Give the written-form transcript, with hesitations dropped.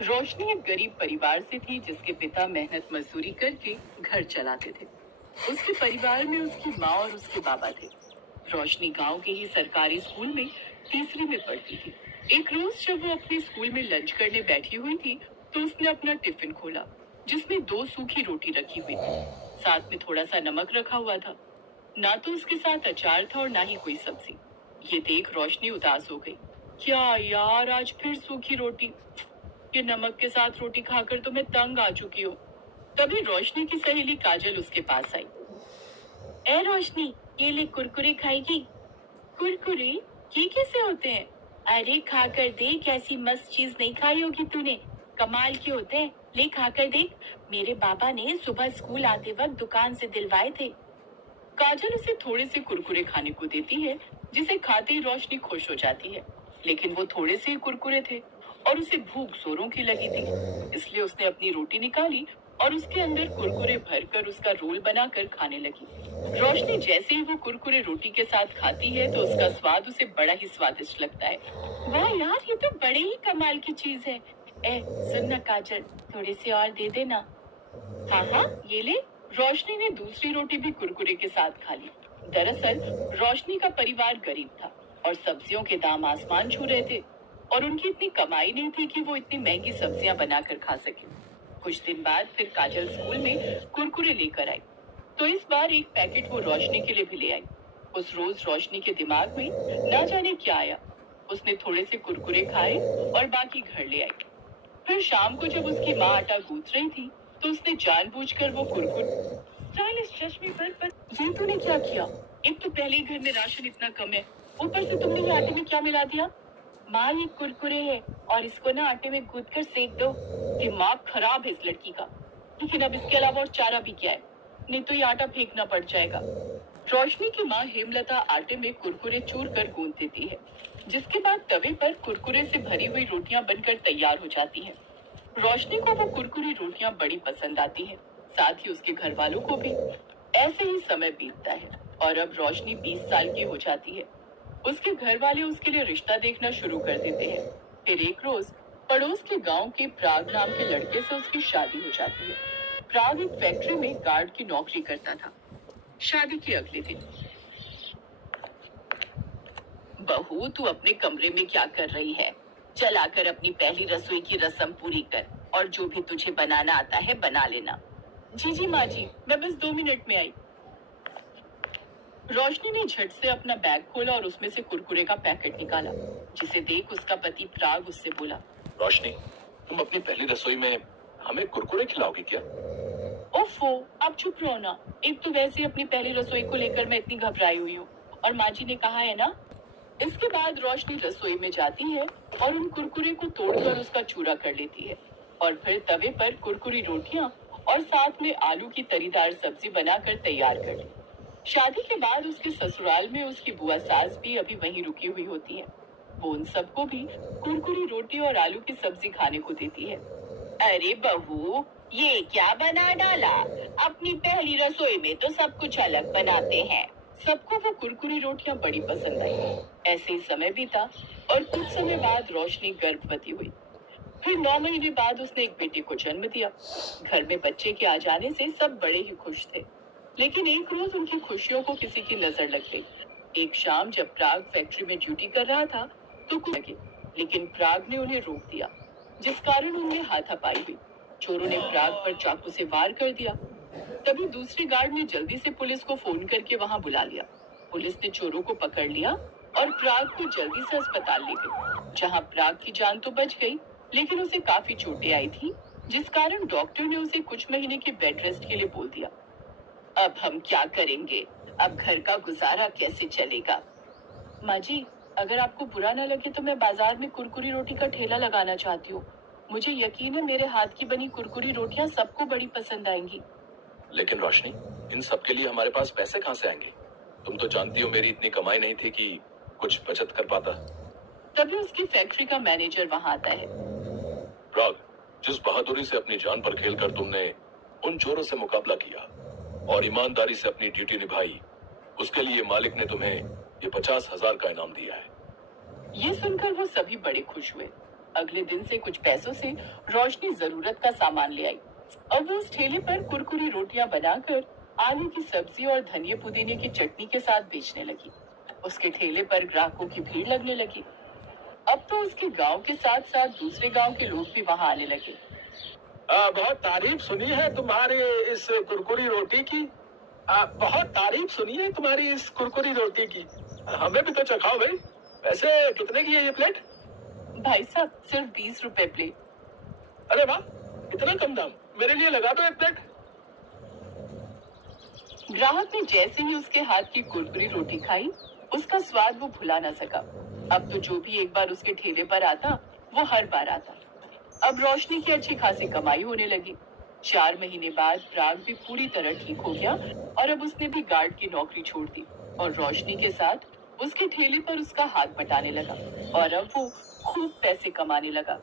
रोशनी एक गरीब परिवार से थी जिसके पिता मेहनत मजदूरी करके घर चलाते थे। उसके परिवार में उसकी माँ और उसके बाबा थे। रोशनी गांव के ही सरकारी स्कूल में तीसरी में पढ़ती थी। एक रोज जब वो अपने स्कूल में लंच करने बैठी हुई थी तो उसने अपना टिफिन खोला जिसमें दो सूखी रोटी रखी हुई थी। साथ में थोड़ा सा नमक रखा हुआ था। ना तो उसके साथ अचार था और ना ही कोई सब्जी। ये देख रोशनी उदास हो गई। क्या यार, आज फिर सूखी रोटी। ये नमक के साथ रोटी खाकर तो मैं तंग आ चुकी हूँ। तभी रोशनी की सहेली काजल उसके पास आई। ए रोशनी, ये ले कुरकुरे खाएगी? कुरकुरे? ये कैसे होते हैं? अरे खा कर देख, ऐसी मस्त चीज नहीं खाई होगी तूने। कमाल के होते हैं, ले खा कर देख। मेरे बाबा ने सुबह स्कूल आते वक्त दुकान से दिलवाए थे। काजल उसे थोड़े से कुरकुरे खाने को देती है जिसे खाते ही रोशनी खुश हो जाती है। लेकिन वो थोड़े से ही कुरकुरे थे और उसे भूख जोरों की लगी थी। इसलिए उसने अपनी रोटी निकाली और उसके अंदर कुरकुरे भरकर उसका रोल बनाकर खाने लगी। रोशनी जैसे ही वो कुरकुरे रोटी के साथ खाती है तो उसका स्वाद उसे बड़ा ही स्वादिष्ट लगता है। वाह यार, ये तो बड़े ही कमाल की चीज है। ए सुन ना काजल, थोड़े से और दे देना। हाँ हाँ, ये ले। रोशनी ने दूसरी रोटी भी कुरकुरे के साथ खा ली। दरअसल रोशनी का परिवार गरीब था और सब्जियों के दाम आसमान छू रहे थे और उनकी इतनी कमाई नहीं थी कि वो इतनी महंगी सब्जियां बनाकर खा सके। कुछ दिन बाद फिर काजल स्कूल में कुरकुरे लेकर आई। तो इस बार एक पैकेट वो रोशनी के लिए भी ले आई। उस रोज रोशनी के दिमाग में ना जाने क्या आया। उसने थोड़े से कुरकुरे खाए और बाकी घर ले आई। फिर शाम को जब उसकी माँ आटा गूंथ रही थी तो उसने जानबूझकर वो कुरकुर स्टाइलिश चश्मे पर ये तूने क्या किया? एक तो पहले ही घर में राशन इतना कम है, ऊपर से तुमने ये आटे में क्या मिला दिया? माँ, ये कुरकुरे है और इसको ना आटे में गूंथ कर सेक दो। दिमाग खराब है इस लड़की का। लेकिन अब इसके अलावा और चारा भी क्या है? नहीं तो ये आटा फेंकना पड़ जाएगा। रोशनी की माँ हेमलता आटे में कुरकुरे चूर कर गूंथ देती है, जिसके बाद तवे पर कुरकुरे से भरी हुई रोटियां बनकर तैयार हो जाती हैं। रोशनी को वो कुरकुरी रोटियां बड़ी पसंद आती हैं, साथ ही उसके घर वालों को भी। ऐसे ही समय बीतता है और अब रोशनी 20 साल की हो जाती है। उसके घर वाले उसके लिए रिश्ता देखना शुरू कर देते हैं। फिर एक रोज पड़ोस के गांव के प्राग नाम के लड़के से उसकी शादी हो जाती है। प्राग एक फैक्ट्री में गार्ड की नौकरी करता था। शादी के अगले दिन, बहू तू अपने कमरे में क्या कर रही है? चल आकर अपनी पहली रसोई की रस्म पूरी कर और जो भी तुझे बनाना आता है बना लेना। जी जी माँ जी, मैं बस 2 मिनट में आई। रोशनी ने झट से अपना बैग खोला और उसमें से कुरकुरे का पैकेट निकाला, जिसे देख उसका पति प्राग उससे बोला। रोशनी, तुम अपनी पहली रसोई में हमें कुरकुरे खिलाओगी क्या? ओफो, आप चुप रहो ना। एक तो वैसे अपनी पहली रसोई को लेकर मैं इतनी घबराई हुई हूँ और माँ जी ने कहा है ना। इसके बाद रोशनी रसोई में जाती है और उन कुरकुरे को तोड़कर उसका चूरा कर लेती है और फिर तवे पर कुरकुरी रोटियां और साथ में आलू की तरीदार सब्जी बनाकर तैयार कर ली। शादी के बाद उसके ससुराल में उसकी बुआ सास भी अभी वहीं रुकी हुई होती है। वो उन सबको भी कुरकुरी रोटी और आलू की सब्जी खाने को देती है। अरे बहू, ये क्या बना डाला? अपनी पहली रसोई में तो सब कुछ अलग बनाते हैं। सबको वो कुरकुरी रोटियां बड़ी पसंद आई। ऐसे ही समय बीता और कुछ समय बाद रोशनी गर्भवती हुई। फिर 9 महीने बाद उसने एक बेटे को जन्म दिया। घर में बच्चे के आ जाने से सब बड़े ही खुश थे। लेकिन एक रोज उनकी खुशियों को किसी की नजर लग गई। एक शाम जब प्राग फैक्ट्री में ड्यूटी कर रहा था तो कुछ लगे, लेकिन प्राग ने उन्हें रोक दिया, जिस कारण उन्हें हाथापाई हुई। चोरों ने प्राग पर चाकू से वार कर दिया। तभी दूसरे गार्ड ने जल्दी से पुलिस को फोन करके वहां बुला लिया। पुलिस ने चोरों को पकड़ लिया और प्राग को जल्दी से अस्पताल ले गई, जहां प्राग की जान तो बच गई, लेकिन उसे काफी चोटें आई थी, जिस कारण डॉक्टर ने उसे कुछ महीने के बेड रेस्ट के लिए बोल दिया। अब हम क्या करेंगे? अब घर का गुजारा कैसे चलेगा? माँ जी, अगर आपको बुरा न लगे तो मैं बाजार में कुरकुरी रोटी का ठेला लगाना चाहती हूँ। मुझे यकीन है मेरे हाथ की बनी कुरकुरी रोटियां सबको बड़ी पसंद आएंगी। लेकिन रोशनी, इन सब के लिए हमारे पास पैसे कहाँ से आएंगे? तुम तो जानती हो मेरी इतनी कमाई नहीं थी कि कुछ बचत कर पाता। तभी उसकी फैक्ट्री का मैनेजर वहां आता है। प्राग, जिस बहादुरी से अपनी जान पर खेलकर तुमने उन चोरों से मुकाबला किया और ईमानदारी से अपनी ड्यूटी निभाई, उसके लिए मालिक ने तुम्हें ये 50,000 का इनाम दिया है। ये सुनकर वो सभी बड़े खुश हुए। अगले दिन से कुछ पैसों से रोशनी जरूरत का सामान ले आई। अब वो उस ठेले पर कुरकुरी रोटियां बनाकर आलू की सब्जी और धनिया पुदीने की चटनी के साथ बेचने लगी। उसके ठेले पर ग्राहकों की भीड़ लगने लगी। अब तो उसके गांव के साथ साथ दूसरे गांव के लोग भी वहां आने लगे। बहुत तारीफ सुनी है तुम्हारी इस कुरकुरी रोटी की। बहुत तारीफ सुनी है तुम्हारी इस कुरकुरी रोटी की। हमें भी तो चखाओ भाई। वैसे कितने की है ये प्लेट? भाई साहब, सिर्फ 20 रुपए प्लेट। अरे वाह, इतना कम दाम। मेरे लिए लगा दो एक प्लेट। ग्राहक ने जैसे ही उसके हाथ की कुरकुरी रोटी खाई, उसका स्वाद वो भुला ना सका। अब तो जो भी एक बार उसके ठेले पर आता, वो हर बार आता। अब रोशनी की अच्छी खासी कमाई होने लगी। 4 महीने बाद प्राग भी पूरी तरह ठीक हो गया और अब उसने भी गार्ड की नौकरी छोड़ दी और रोशनी के साथ उसके ठेले पर उसका हाथ बटाने लगा और अब वो खूब पैसे कमाने लगा।